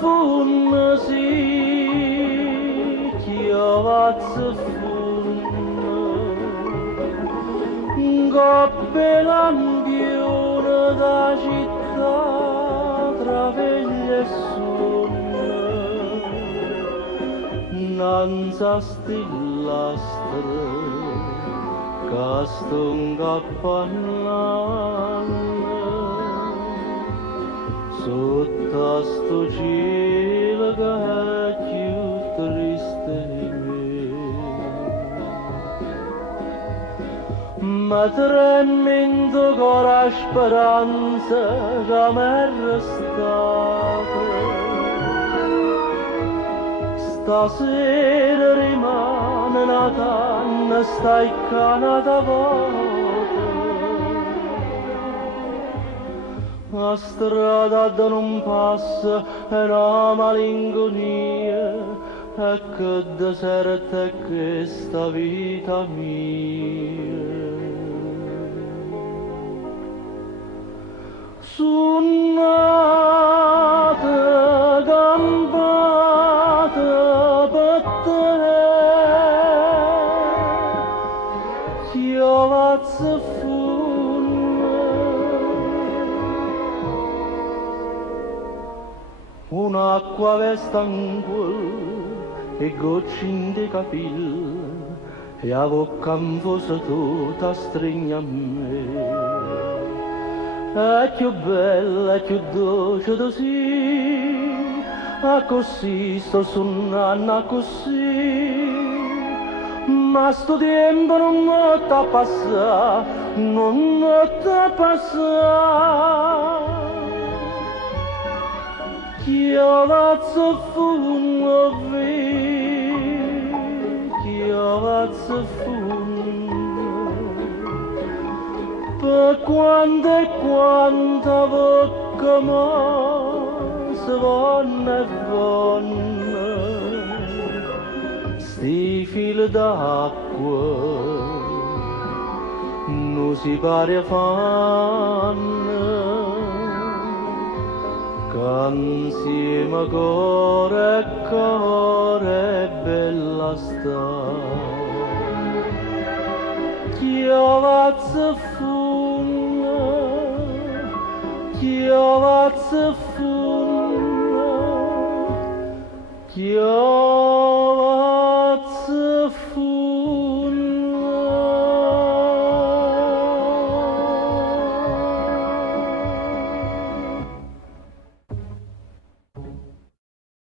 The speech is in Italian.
funna si chiavazza funna coppe lampione da città tra veglie e sonne nanza stillastre caston cappannale sotto sto cielo che è più triste di me. Ma tremendo con la speranza che mi è restata. Stasera rimane una tanna staccata vuota. La strada da non passa è una malinconia e che deserta è questa vita mia. Suonate, campate per te, chiavazza un'acqua vesta in quel e goccine di capille e a bocca infusa tutta stringe a me. È più bella, è più dolce così, a così sto suonando così, ma sto tempo non t'ha passato, non t'ha passato. Chiavazza funna chiavazza funna per quanto e quanta bocca ma se vanno e vanno sti fili d'acqua non si pare fanno insieme cuore è bella sta chiavazza funna chiavazza funna chiavazza